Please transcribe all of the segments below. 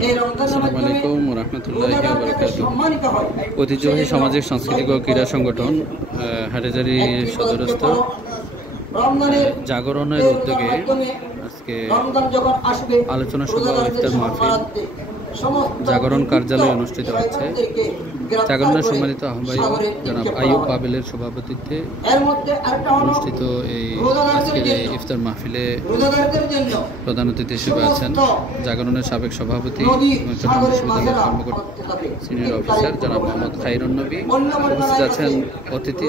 আসসালামু আলাইকুম ওয়া রাহমাতুল্লাহি ওয়া বারাকাতুহু। ঐতিহ্যবাহী সামাজিক সাংস্কৃতিক ও ক্রীড়া সংগঠন হাটহাজারী সদরস্থ জাগরণের উদ্যোগে আজকে আলোচনা সভা ও ইফতার মাহফিল জাগরণ কার্যালয়ে অনুষ্ঠিত হচ্ছে। জাগরণের সম্মানিত আহ্বায়ক জনাব আইয়ুব পাবেলের সভাপতিত্বে অনুষ্ঠিত এই আজকের এই ইফতার মাহফিলে প্রধান অতিথি হিসেবে আছেন জাগরণের সাবেক সভাপতি চট্টগ্রাম বিশ্ববিদ্যালয়ের কর্মকর্তা সিনিয়র অফিসার জনাব মোহাম্মদ খাইরুন নবী। উপস্থিত আছেন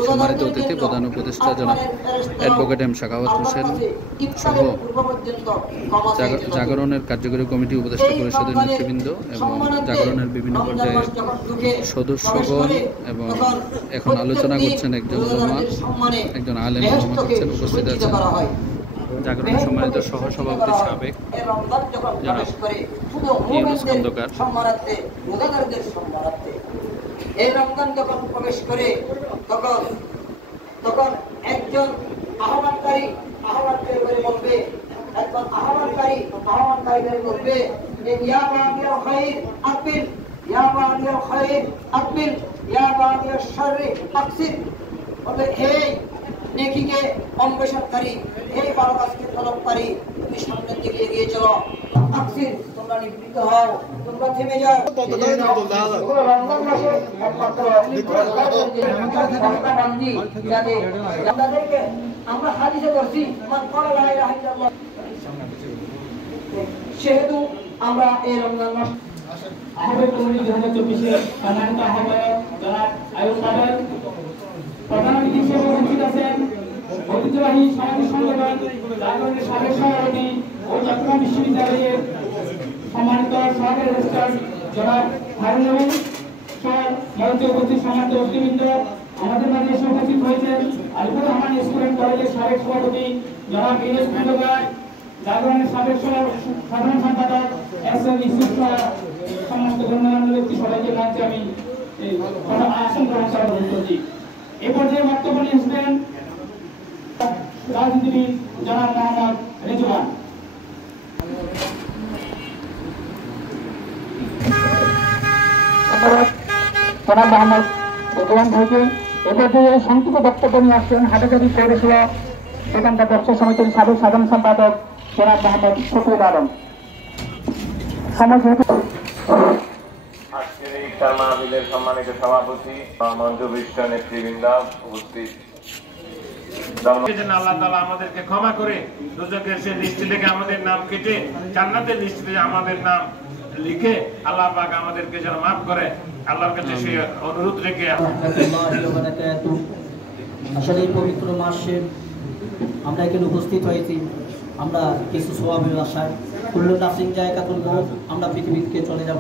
সম্মানিত অতিথি প্রধান উপদেষ্টা জনাব অ্যাডভোকেট এম শাখাওয়াত হোসেন সহ জাগরণের কার্যকরী কমিটি উপদেষ্টা পরিষদের নেতৃবৃন্দ এবং জাগরণের বিভিন্ন পর্যায়ের সদস্যগণ এবং এখন আলোচনা করছেন একজন উলামা, একজন আলেম ওলামা করছেন। উপস্থিত আছেন জাগরণের সম্মানিত সহসভাপতি সাবেক জনাব ইউনুস খন্দকার। এই রমজান যখন প্রবেশ করে তখন একজন আহ্বানকারী করে বলবে, একজন আহ্বানকারী বলবে যে ইয়া বাগিয়াল খাইর আকবিল, ইয়া বাগিয়াল খাইর আকবিল, ইয়া বাগিয়াশ শাররি আকসির। বলে হে নেকিকে অন্বেষণকারী, হে ভালো কাজকে তলবকারী, তুমি সামনের দিকে এগিয়ে চলো। আকসির, তোমরা নিবৃত্ত হও, তোমরা থেমে যাও। রমজান মাসে একমাত্র যাদেরকে আমরা হাদিসে করছি মান ক্বালা লা ইলাহা ইল্লাল্লাহ, সেহেতু আমরা এই রমজান মাস আহ্বায়ক কমিটি 2024 সম্মানিত আহ্বায়ক জনাব আইয়ুব পাবেল, প্রধান অতিথি হিসেবে উপস্থিত আছেন ঐতিহ্যবাহী সামাজিক সংগঠন জাগরণের সাবেক সভাপতি ও চট্টগ্রাম বিশ্ববিদ্যালয়ের সম্মানিত সহকারী রেজিস্ট্রার জনাব খাইরুন নবী সহ মঞ্চে উপস্থিত সম্মানিত অতিথিবৃন্দ। আমাদের মাঝে এসে উপস্থিত হয়েছেন আলিপুর রহমান স্টুডেন্ট কলেজের সাবেক সভাপতি জনাব ইউনুস খন্দকার, জাগরণের সাবেক সাধারণ সম্পাদক এস.এম. ইউসুফ সহ সমস্ত গণ্যমান্য ব্যক্তি সবাইকে মঞ্চে আমি আসন গ্রহণ করার অনুরোধ করছি। এ পর্যায়ে বক্তব্য নিয়ে আসবেন রাজনীতিবিদ জনাব মোহাম্মদ রেজওয়ান। জনাব মোহাম্মদ রেজওয়ান ভাইকে এ পর্যায়ে সংক্ষিপ্ত বক্তব্য নিয়ে আসছেন হাটহাজারী পৌরসভা দোকানদার ব্যবসা সমিতির সাবেক সাধারণ সম্পাদক জনাব মোহাম্মদ শফিউল আলম। আজকের এই ইফতার মাহফিলের সম্মানিত সভাপতি, মঞ্চবিষ্ট নেতৃবৃন্দ, উপস্থিত আল্লাহ তাআলা আমাদেরকে ক্ষমা করে দোজখের সেই লিস্ট থেকে আমাদের নাম কেটে জান্নাতের লিস্টে আমাদের নাম লিখে আল্লাহ পাক আমাদেরকে যেন মাফ করে, আল্লাহর কাছে সেই অনুরোধ রেখে। আসলে এই পবিত্র মাসে আমরা এখানে উপস্থিত হয়েছি, আমরা কিছু সওয়াবের আশায়। কুল্লু নাফসিন যায়কাতুল মউত, আমরা পৃথিবী থেকে চলে যাব,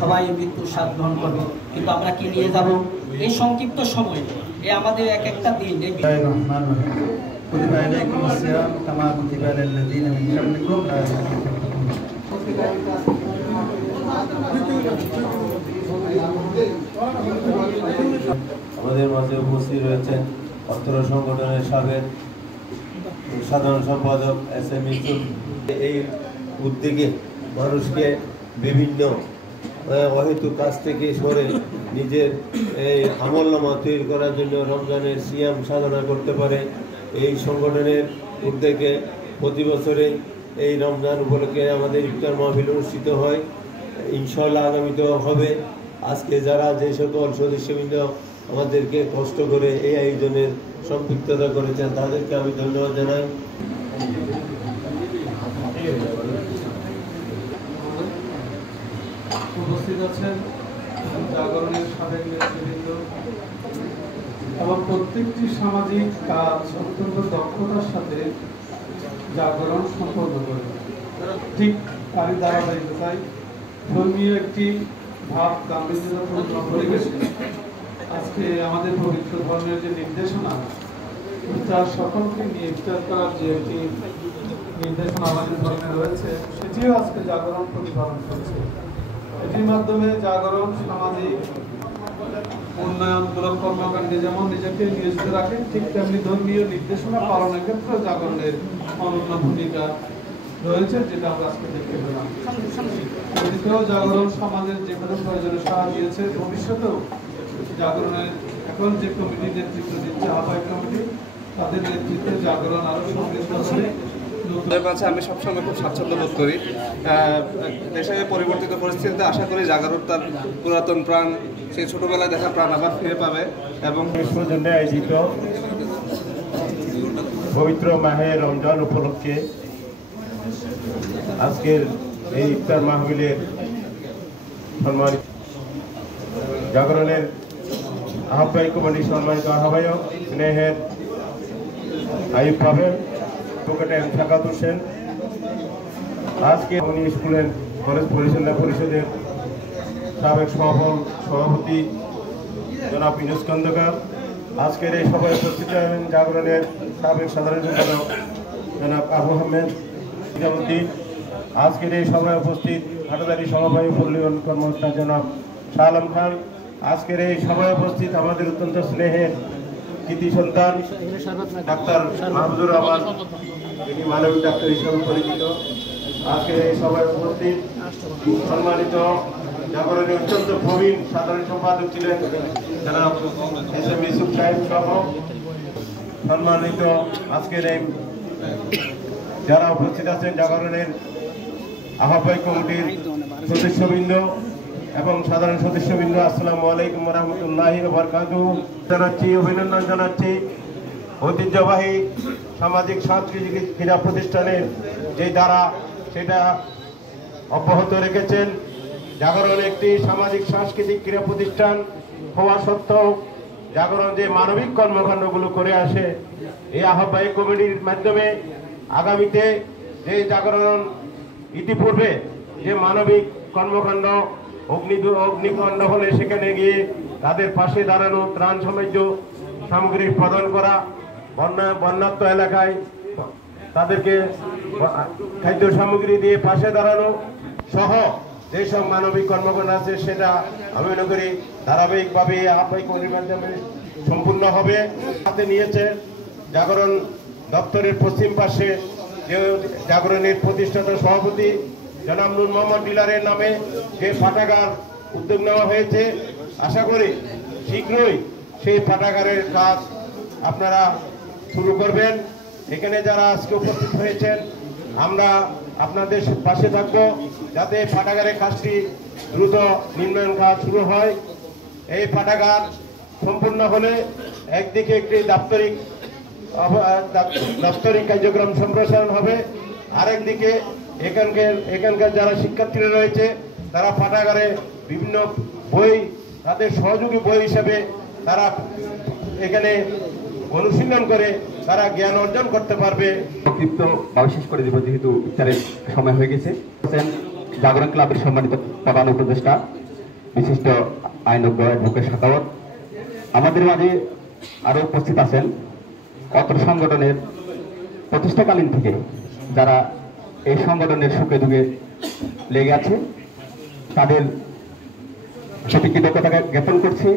সবাই মৃত্যুর স্বাদ গ্রহণ করব, কিন্তু আমরা কি নিয়ে যাব এই সংক্ষিপ্ত সময়? আমাদের এক একটা দিন আমাদের মাঝে উপস্থিত রয়েছেন অত্র সংগঠনের সাবেক সাধারণ সম্পাদক এস.এম. ইউসুফ। এই উদ্যোগে মানুষকে বিভিন্ন অহেতুক কাজ থেকে সরে নিজের এই আমলনামা তৈরি করার জন্য রমজানের সিয়াম সাধনা করতে পারে। এই সংগঠনের উদ্যোগে প্রতি বছরে এই রমজান উপলক্ষে আমাদের ইফতার মাহফিল অনুষ্ঠিত হয়। ইনশাআল্লাহ আগামীতেও হবে। আজকে যারা যে সকল সদস্যবৃন্দ আমাদেরকে কষ্ট করে এই আয়োজনের সম্পৃক্ততা করেছেন তাদেরকে আমি ধন্যবাদ জানাই। উপস্থিত আছেন জাগরণের সাবেক নেতৃবৃন্দ এবং প্রত্যেকটি সামাজিক কাজ অত্যন্ত দক্ষতার সাথে জাগরণ সম্পন্ন করে। ঠিক তারই ধারাবাহিকতায় ধর্মীয় একটি ভাব গাম্ভীর্যপূর্ণ পরিবেশে আজকে আমাদের পবিত্র ধর্মের যে নির্দেশনা, ইফতার সকলকে নিয়ে ইফতার করার যে একটি নির্দেশনা আমাদের ধর্মে রয়েছে, সেটিও আজকে জাগরণ প্রতিপালন করছে। এটির মাধ্যমে জাগরণ সামাজিক উন্নয়নমূলক কর্মকাণ্ডে যেমন নিজেকে নিয়োজিত রাখে, ঠিক তেমনি ধর্মীয় নির্দেশনা পালনের ক্ষেত্রে জাগরণের অনন্য ভূমিকা রয়েছে, যেটা আমরা আজকে দেখতে পেলাম। এদিকেও জাগরণ সমাজের যে কোনো প্রয়োজনে সাড়া দিয়েছে। ভবিষ্যতেও জাগরণের এখন যে কমিটি নেতৃত্ব দিচ্ছে, আহ্বায়ক কমিটি, তাদের নেতৃত্বে জাগরণ আরো সমৃদ্ধ হবে। কাছে আমি সবসময় খুব স্বাচ্ছন্দ্য বোধ করি। দেশের পরিবর্তিত পরিস্থিতিতে আশা করি জাগরণ তার পুরাতন প্রাণ, সেই ছোটবেলায় দেখা প্রাণ আবার ফিরে পাবে। এবং জন্য আয়োজিত পবিত্র মাহে রমজান উপলক্ষে আজকের এই ইফতার মাহফিলের সম্মানিত জাগরণের আহ্বায়ক কমিটির সম্মানিত আহ্বায়ক স্নেহের আইয়ুব পাবেল, প্রকাটেন শাকাত হোসেন, আজকে উনি স্কুলের কলেজ পরিচালনা পরিষদের সাবেক সভাপতি জনাব ইনুস খন্দকার, আজকের এই সভায় উপস্থিত হবেন জাগরণের সাবেক সাধারণ সম্পাদক জনাব আবু আহমেদ নিজামুদ্দিন, আজকের এই সভায় উপস্থিত হাটাদারি সভাপতি পল্লীয়ন কর্মকর্তা জনাব শাহ আলম খান, আজকের এই সভায় উপস্থিত আমাদের অত্যন্ত স্নেহের কৃতি সন্তান ডাক্তার মাহমুদুর রহমান, যিনি মানবিক ডাক্তার হিসেবে পরিচিত, আজকের এই সভায় উপস্থিত সম্মানিত জাগরণের অত্যন্ত প্রবীণ সাধারণ সম্পাদক ছিলেন জনাব এস.এম. ইউসুফ সাহেব সহ সম্মানিত আজকের এই যারা উপস্থিত আছেন জাগরণের আহ্বায়ক কমিটির সদস্যবৃন্দ এবং সাধারণ সদস্যবৃন্দ, আসসালামু আলাইকুম ওয়া রাহমাতুল্লাহি ওয়া বারাকাতুহু। জানাচ্ছি, অভিনন্দন জানাচ্ছি ঐতিহ্যবাহী সামাজিক সাংস্কৃতিক ক্রীড়া প্রতিষ্ঠানের যে দ্বারা সেটা অব্যাহত রেখেছেন। জাগরণ একটি সামাজিক সাংস্কৃতিক ক্রীড়া প্রতিষ্ঠান হওয়া সত্ত্বেও জাগরণ যে মানবিক কর্মকাণ্ডগুলো করে আসে, এই আহ্বায়ক কমিটির মাধ্যমে আগামীতে যে জাগরণ ইতিপূর্বে যে মানবিক কর্মকাণ্ড অগ্নিকাণ্ড হলে সেখানে গিয়ে তাদের পাশে দাঁড়ানো, ত্রাণ সামগ্রী প্রদান করা, বন্যাত্ম এলাকায় তাদেরকে খাদ্য সামগ্রী দিয়ে পাশে দাঁড়ানো সহ যেসব মানবিক কর্মকাণ্ড আছে সেটা আমি মনে করি ধারাবাহিকভাবে আহ্বায়ক কমিটির মাধ্যমে সম্পূর্ণ হবে। হাতে নিয়েছে জাগরণ দপ্তরের পশ্চিম পাশে যে জাগরণের প্রতিষ্ঠাতা সভাপতি জনাব নূর মোহাম্মদ ডিলারের নামে যে পাঠাগার উদ্যোগ নেওয়া হয়েছে, আশা করি শীঘ্রই সেই পাঠাগারের কাজ আপনারা শুরু করবেন। এখানে যারা আজকে উপস্থিত হয়েছেন, আমরা আপনাদের পাশে থাকব যাতে পাঠাগারের কাজটি দ্রুত নির্মাণ কাজ শুরু হয়। এই পাঠাগার সম্পূর্ণ হলে একদিকে একটি দাপ্তরিক কার্যক্রম সম্প্রসারণ হবে, আরেকদিকে এখানকার যারা শিক্ষার্থীরা রয়েছে তারা পাঠাগারে বিভিন্ন বই, তাদের সহযোগী বই হিসেবে তারা এখানে অনুশীলন করে তারা জ্ঞান অর্জন করতে পারবে। সংক্ষিপ্ত শেষ করে দেব, যেহেতু ইফতারের সময় হয়ে গেছে। জাগরণ ক্লাবের সম্মানিত প্রধান উপদেষ্টা বিশিষ্ট আইনজ্ঞ অ্যাডভোকেট সাখাওয়াত, আমাদের মাঝে আরো উপস্থিত আছেন অত্র সংগঠনের প্রতিষ্ঠাকালীন থেকে যারা এই সংগঠনের সুখে দুঃখে লেগে আছে, তাদের প্রতি কৃতজ্ঞতা জ্ঞাপন করছি।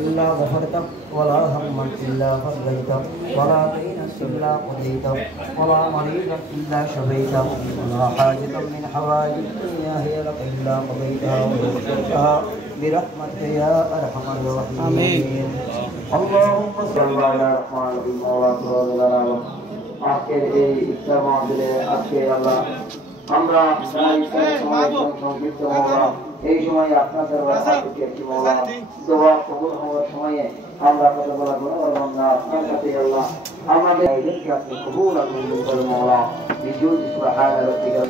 إلا غفرته ولا هما إلا فرجته ولا دينا إلا قضيته ولا مريضا إلا شفيته ولا حاجة من حوائج الدنيا هي لك إلا قضيتها ويسرتها برحمتك يا أرحم الراحمين. اللهم صل على محمد আজকের এই ইফতার মাহফিলে আজকে আল্লাহ আমরা সংক্ষিপ্ত হওয়া এই সময় আপনাদের একটি মওলা দোয়া কবুল হওয়ার সময়ে আমরা কথা বলা গুণা আপনার কাছে আল্লাহ আমাদের আয়োজনকে আপনি কবুল আর মঞ্জুর করেন মওলা বিজুদ সুবহান রাব্বিকা